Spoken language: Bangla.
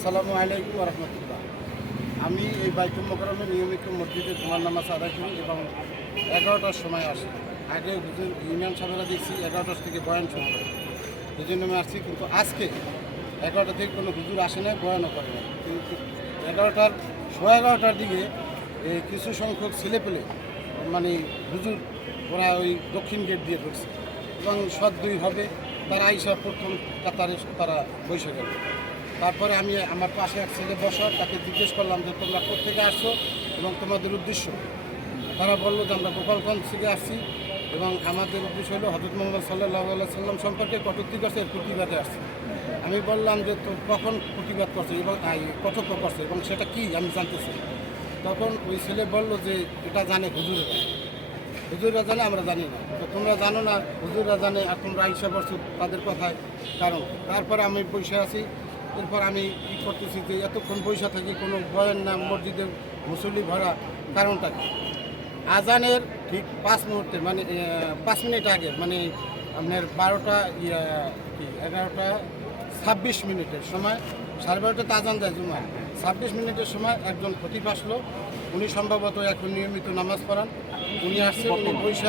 আসসালামু আলাইকুম রহমতুল্লাহ। আমি এই বাইতুল মোকাররমে নিয়মিত মসজিদে জুমার নামাজ আদায় করি এবং 11টার সময় আসি। আগে হুজুর ইউনিয়ন সাহেবেরা দেখছি 11টা থেকে বয়ান শুরু করে, এই জন্য আমি আসছি। কিন্তু আজকে 11টা থেকে কোনো হুজুর আসে না, বয়ানও করে না। কিন্তু 11টার দিকে কিছু সংখ্যক ছেলেপেলে মানে হুজুর ওরা ওই দক্ষিণ গেট দিয়ে ঢুকছে এবং সদ্যই হবে তারা আইসা প্রথম কাতারে তারা বসে গেল। তারপরে আমি আমার পাশে এক ছেলে বসার তাকে জিজ্ঞেস করলাম যে তোমরা কোথেকে আসছো এবং তোমাদের উদ্দেশ্য। তারা বললো যে আমরা গোপালগঞ্জ থেকে আসছি এবং আমাদের উদ্দেশ্য হলো হযরত মুহাম্মদ সাল্লাল্লাহু আলাইহি সাল্লাম সম্পর্কে কটূক্তি করছে, এর প্রতিবাদে আসছে। আমি বললাম যে তো কখন প্রতিবাদ করছে এবং কতক্ষণ করছে এবং সেটা কি আমি জানতে চাই। তখন ওই ছেলে বলল যে এটা জানে হুজুরেরা, হুজুররা জানে, আমরা জানি না। তো তোমরা জানো না, হুজুররা জানে, আর তোমরা আইসা পড়ছো তাদের কথায়। কারণ তারপরে আমি বসে আছি, এরপর আমি কী করতেছি যে এতক্ষণ বসে থাকি, কোনো ভয়ের না, মসজিদের মুসল্লি ভরা, কারণটা কি? আজানের ঠিক 5 মুহূর্তে মানে 5 মিনিট আগে মানে আপনার 11:26 সময়, 12:30 আজান দেয় জুমার, 26 মিনিটের সময় একজন খতিব আসলো। উনি সম্ভবত এখন নিয়মিত নামাজ পড়ান। উনি আসছেন, উনি বৈশাখ